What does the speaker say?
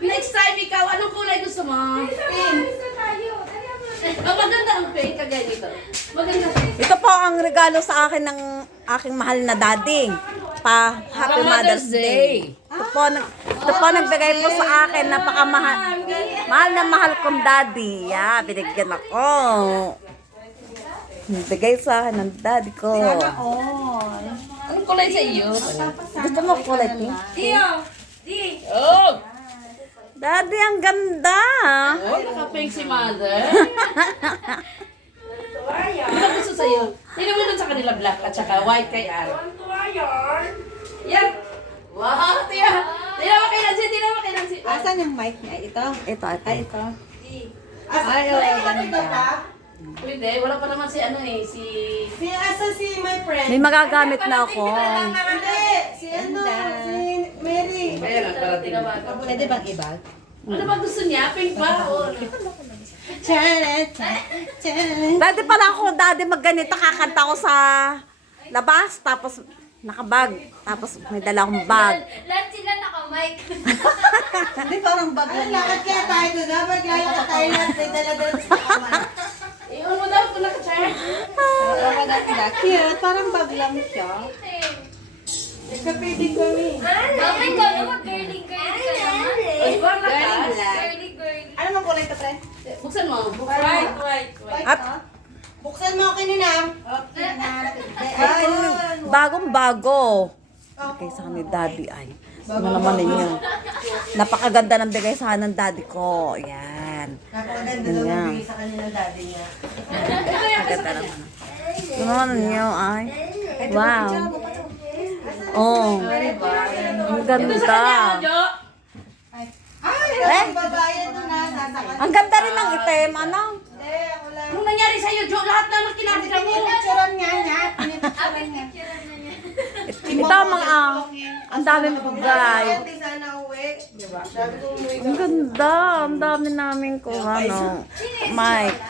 Next time ikaw, anong kulay gusto mo? Pink. Oh, maganda ang pink, kagaya nito. Maganda. Ito po ang regalo sa akin ng aking mahal na daddy. Happy Mother's Day. Ito po nagbigay po sa akin, napakamahal. Mahal na mahal kong daddy. Yeah, binigyan ako. Bigay sa akin ng daddy ko. Anong kulay sa iyo? Gusto mo kulay pink? Oh! Daddy, ang ganda. Oh, naka-pink si mother. Ano gusto sa'yo? Tingnan mo dun sa kanila black at saka white kay Al. Yan! Wow! Tingnan mo kay Nancy! Tingnan mo kay Nancy! Asan yung mic niya? Ito? Ito, ito. Ay, ito. Ay, oh, ganda. Hindi, wala pa naman si ano eh, si my friend? May magagamit na ako. Hindi, si ano, si Mary. Kaya lang, para tingnan mo. Pwede bang ibag? Ano ba gusto niya? Pink ba? O ano? Dati pala ako, daddy magganito, kakanta ko sa labas, tapos nakabag, tapos may dala akong bag. Lahat sila naka-mic. Hindi, parang bag lang. Lakad kaya tayo doon. Maglalakad tayo lahat. May dala-dala sa kamay. Iyon mo daw kung naka-chair. Cute. Parang bag lang siya. Nagkapiting kami. Bakit ka naman? Girly ka naman. Ay, wala ka. Girly. Ano mang kulay ka, pre? Buksan mo. White. At Buksan mo ako ninam. ay, bagong-bago. Bigay sa akin ni daddy ay. Ano naman ninyo? Napakaganda ng bigay sa akin ng daddy ko. Yan. Napakaganda daw Yan. nabigay sa kanila daddy niya. Napakaganda naman. Ano naman ninyo ay. Wow. Oh. Ang ganda. Jo. Ay, babayan doon na. Sasakan. Ang ganda rin ng item. Ano? Hindi, ako lang. Anong nangyari sa'yo, Jo? Lahat na ng kinakita mo. Pinipicturean nga niya. Pinipicturean niya. Ito mga ang daming bigay. Hindi sana uwi. Diba? Sabi ko umuwi ka. Ang ganda. Ang dami namin ko. Ano? Mike.